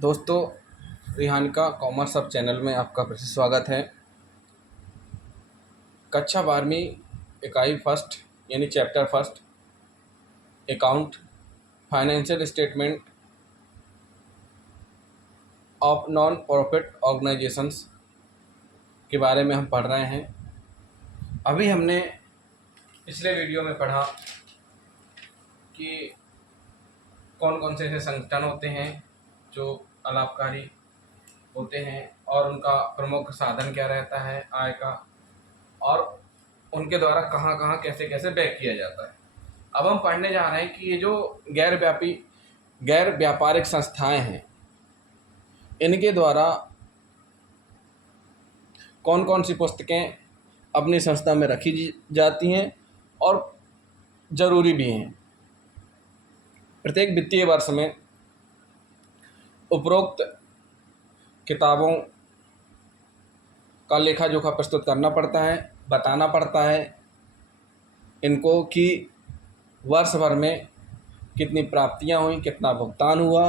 दोस्तों, रिहान का कॉमर्स अब चैनल में आपका फिर से स्वागत है। कक्षा 12वीं इकाई फर्स्ट यानी chapter first account financial statement of non profit organisations के बारे में हम पढ़ रहे हैं। अभी हमने पिछले वीडियो में पढ़ा कि कौन कौन से ऐसे संगठन होते हैं जो अलाभकारी होते हैं और उनका प्रमुख साधन क्या रहता है आय का, और उनके द्वारा कहाँ कहाँ कैसे कैसे व्यय किया जाता है। अब हम पढ़ने जा रहे हैं कि ये जो गैर व्यापारिक संस्थाएं हैं, इनके द्वारा कौन कौन सी पुस्तकें अपनी संस्था में रखी जाती हैं और ज़रूरी भी हैं। प्रत्येक वित्तीय वर्ष में उपरोक्त किताबों का लेखा जोखा प्रस्तुत करना पड़ता है, बताना पड़ता है इनको कि वर्ष भर में कितनी प्राप्तियां हुई, कितना भुगतान हुआ,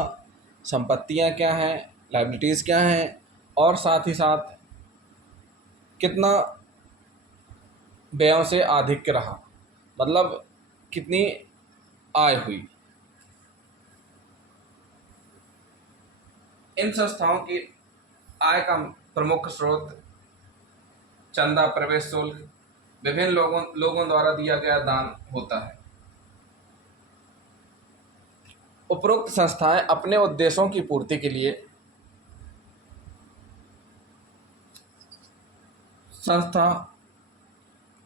संपत्तियां क्या हैं, लायबिलिटीज़ क्या हैं, और साथ ही साथ कितना व्ययों से अधिक रहा, मतलब कितनी आय हुई। इन संस्थाओं की आय का प्रमुख स्रोत चंदा, प्रवेश शुल्क, विभिन्न लोगों द्वारा दिया गया दान होता है। उपरोक्त संस्थाएं अपने उद्देश्यों की पूर्ति के लिए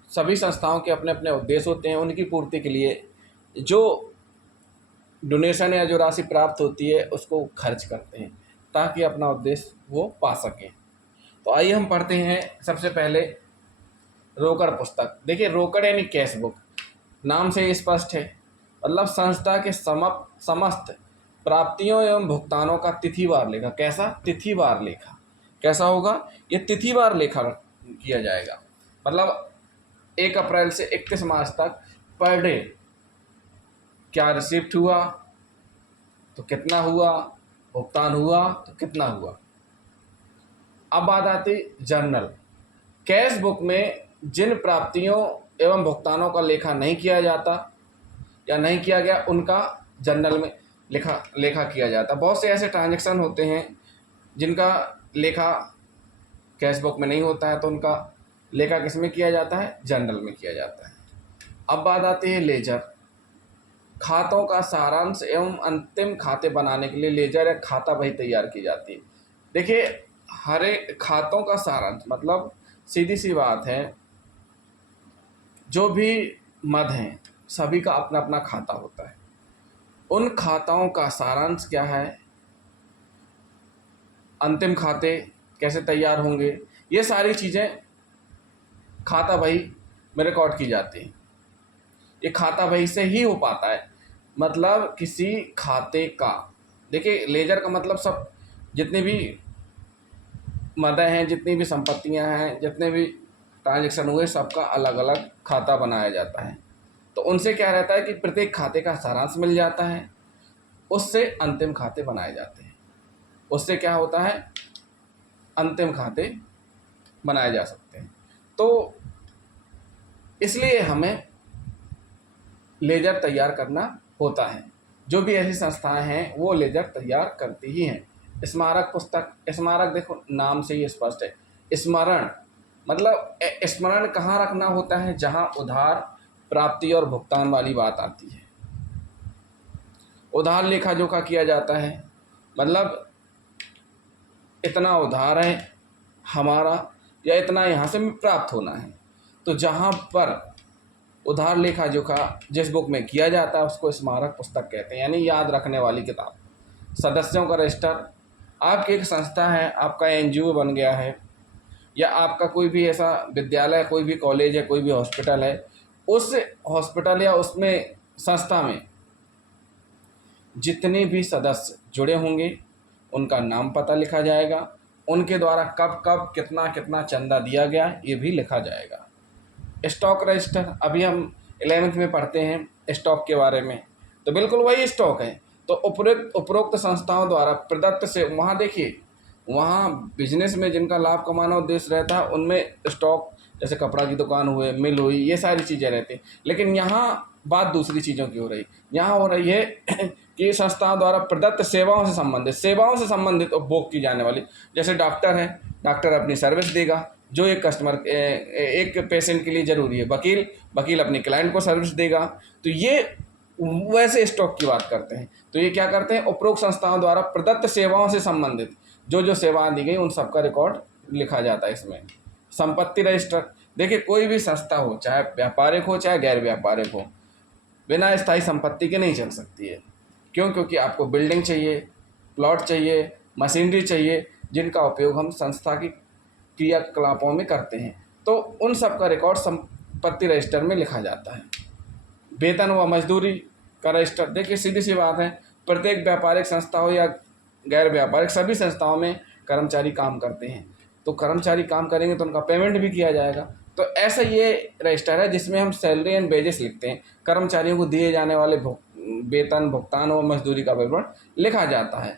सभी संस्थाओं के अपने अपने उद्देश्य होते हैं। उनकी पूर्ति के लिए जो डोनेशन या जो राशि प्राप्त होती है उसको खर्च करते हैं ताकि अपना उद्देश्य वो पा सकें। तो आइए हम पढ़ते हैं सबसे पहले रोकड़ पुस्तक। देखिए, रोकड़ यानी कैश बुक, नाम से स्पष्ट है, मतलब संस्था के समस्त प्राप्तियों एवं भुगतानों का तिथिवार लेखा। कैसा? तिथिवार लेखा। कैसा होगा? ये तिथिवार लेखा किया जाएगा, मतलब 1 अप्रैल से 31 मार्च तक पर डे क्या रिसिप्ट हुआ तो कितना हुआ, भुगतान हुआ तो कितना हुआ। अब बात आती जर्नल। कैश बुक में जिन प्राप्तियों एवं भुगतानों का लेखा नहीं किया जाता या नहीं किया गया, उनका जर्नल में लेखा किया जाता। बहुत से ऐसे ट्रांजैक्शन होते हैं जिनका लेखा कैश बुक में नहीं होता है, तो उनका लेखा किस में किया जाता है? जर्नल में किया जाता है। अब बात आती है लेजर। खातों का सारांश एवं अंतिम खाते बनाने के लिए लेजर या खाता बही तैयार की जाती है। देखिए, हर एक खातों का सारांश मतलब सीधी सी बात है, जो भी मद हैं सभी का अपना अपना खाता होता है। उन खाताओं का सारांश क्या है, अंतिम खाते कैसे तैयार होंगे, ये सारी चीज़ें खाता बही में रिकॉर्ड की जाती हैं। ये खाता बही से ही हो पाता है, मतलब किसी खाते का। देखिए, लेजर का मतलब सब जितनी भी मदें हैं, जितनी भी संपत्तियां हैं, जितने भी ट्रांजैक्शन हुए, सबका अलग अलग खाता बनाया जाता है। तो उनसे क्या रहता है कि प्रत्येक खाते का सारांश मिल जाता है, उससे अंतिम खाते बनाए जाते हैं। उससे क्या होता है? अंतिम खाते बनाए जा सकते हैं। तो इसलिए हमें लेजर तैयार करना होता है। जो भी ऐसी संस्थाएं हैं वो लेजर तैयार करती ही हैं। स्मारक पुस्तक। स्मारक देखो, नाम से ही स्पष्ट है, स्मरण मतलब स्मरण कहाँ रखना होता है? जहाँ उधार, प्राप्ति और भुगतान वाली बात आती है। उधार लेखा जोखा किया जाता है, मतलब इतना उधार है हमारा या इतना यहाँ से प्राप्त होना है। तो जहाँ पर उधार लेखा जोखा जिस बुक में किया जाता है उसको स्मारक पुस्तक कहते हैं, यानी याद रखने वाली किताब। सदस्यों का रजिस्टर। आपकी एक संस्था है, आपका एनजीओ बन गया है, या आपका कोई भी ऐसा विद्यालय, कोई भी कॉलेज है, कोई भी हॉस्पिटल है, उस हॉस्पिटल या उसमें संस्था में जितने भी सदस्य जुड़े होंगे उनका नाम पता लिखा जाएगा। उनके द्वारा कब कब कितना कितना चंदा दिया गया ये भी लिखा जाएगा। Stock register. अभी हम 11वीं में पढ़ते हैं स्टॉक के बारे में, तो बिल्कुल वही स्टॉक है तो उपरोक्त संस्थाओं द्वारा प्रदत्त से वहाँ देखिए, वहाँ बिजनेस में जिनका लाभ कमाना उद्देश्य रहता है उनमें स्टॉक, जैसे कपड़ा की दुकान हुए, मिल हुई, ये सारी चीज़ें रहती हैं। लेकिन यहाँ बात दूसरी चीज़ों की हो रही, यहाँ हो रही है कि संस्थाओं द्वारा प्रदत्त सेवाओं से संबंधित उपभोग की जाने वाली, जैसे डॉक्टर है, डॉक्टर अपनी सर्विस देगा जो एक पेशेंट के लिए ज़रूरी है, वकील अपने क्लाइंट को सर्विस देगा। तो ये वैसे स्टॉक की बात करते हैं। तो ये क्या करते हैं, उपरोक्त संस्थाओं द्वारा प्रदत्त सेवाओं से संबंधित जो सेवाएं दी गई उन सबका रिकॉर्ड लिखा जाता है इसमें। संपत्ति रजिस्टर, देखिए कोई भी संस्था हो, चाहे व्यापारिक हो चाहे गैर व्यापारिक हो, बिना स्थायी संपत्ति के नहीं चल सकती है। क्यों? क्योंकि आपको बिल्डिंग चाहिए, प्लॉट चाहिए, मशीनरी चाहिए, जिनका उपयोग हम संस्था की क्रियाकलापों में करते हैं। तो उन सब का रिकॉर्ड संपत्ति रजिस्टर में लिखा जाता है। वेतन व मजदूरी का रजिस्टर, देखिए सीधी सी बात है, प्रत्येक व्यापारिक संस्था हो या गैर व्यापारिक, सभी संस्थाओं में कर्मचारी काम करते हैं। तो कर्मचारी काम करेंगे तो उनका पेमेंट भी किया जाएगा। तो ऐसा ये रजिस्टर है जिसमें हम सैलरी एंड वेजेस लिखते हैं, कर्मचारियों को दिए जाने वाले वेतन, भुगतान और मजदूरी का विवरण लिखा जाता है।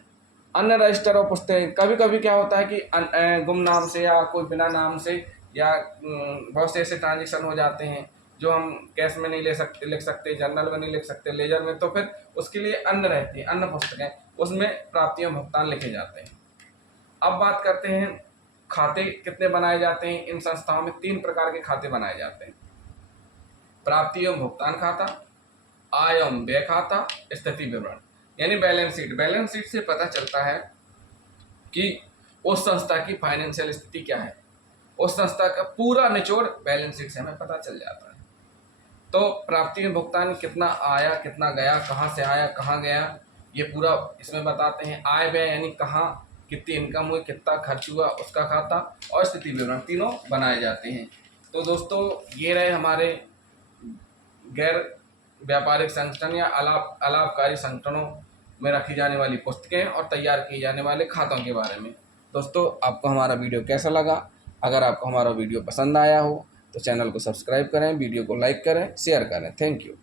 अन्य रजिस्टर और पुस्तकें, कभी कभी क्या होता है कि गुमनाम से या कोई बिना नाम से या बहुत से ऐसे ट्रांजेक्शन हो जाते हैं जो हम कैश में नहीं लिख सकते, जर्नल में नहीं लिख सकते, लेजर में, तो फिर उसके लिए अन्य रहती है, अन्य पुस्तकें, उसमें प्राप्तियों भुगतान लिखे जाते हैं। अब बात करते हैं खाते कितने बनाए जाते हैं। इन संस्थाओं में 3 प्रकार के खाते बनाए जाते हैं: प्राप्ति एवं भुगतान खाता, आय एवं व्यय खाता, स्थिति विवरण, यानी बैलेंस शीट। बैलेंस शीट से पता चलता है कि उस संस्था की फाइनेंशियल स्थिति क्या है, उस संस्था का पूरा निचोड़ बैलेंस शीट से हमें पता चल जाता है। तो प्राप्ति में भुगतान कितना आया, कितना गया, कहाँ से आया, कहाँ गया, ये पूरा इसमें बताते हैं। आय व्यय यानी कहाँ कितनी इनकम हुई, कितना खर्च हुआ, उसका खाता, और स्थिति विवरण, तीनों बनाए जाते हैं। तो दोस्तों ये रहे हमारे गैर व्यापारिक संगठन या अलाभकारी संगठनों में रखी जाने वाली पुस्तकें और तैयार किए जाने वाले खातों के बारे में। दोस्तों आपको हमारा वीडियो कैसा लगा? अगर आपको हमारा वीडियो पसंद आया हो तो चैनल को सब्सक्राइब करें, वीडियो को लाइक करें, शेयर करें। Thank you.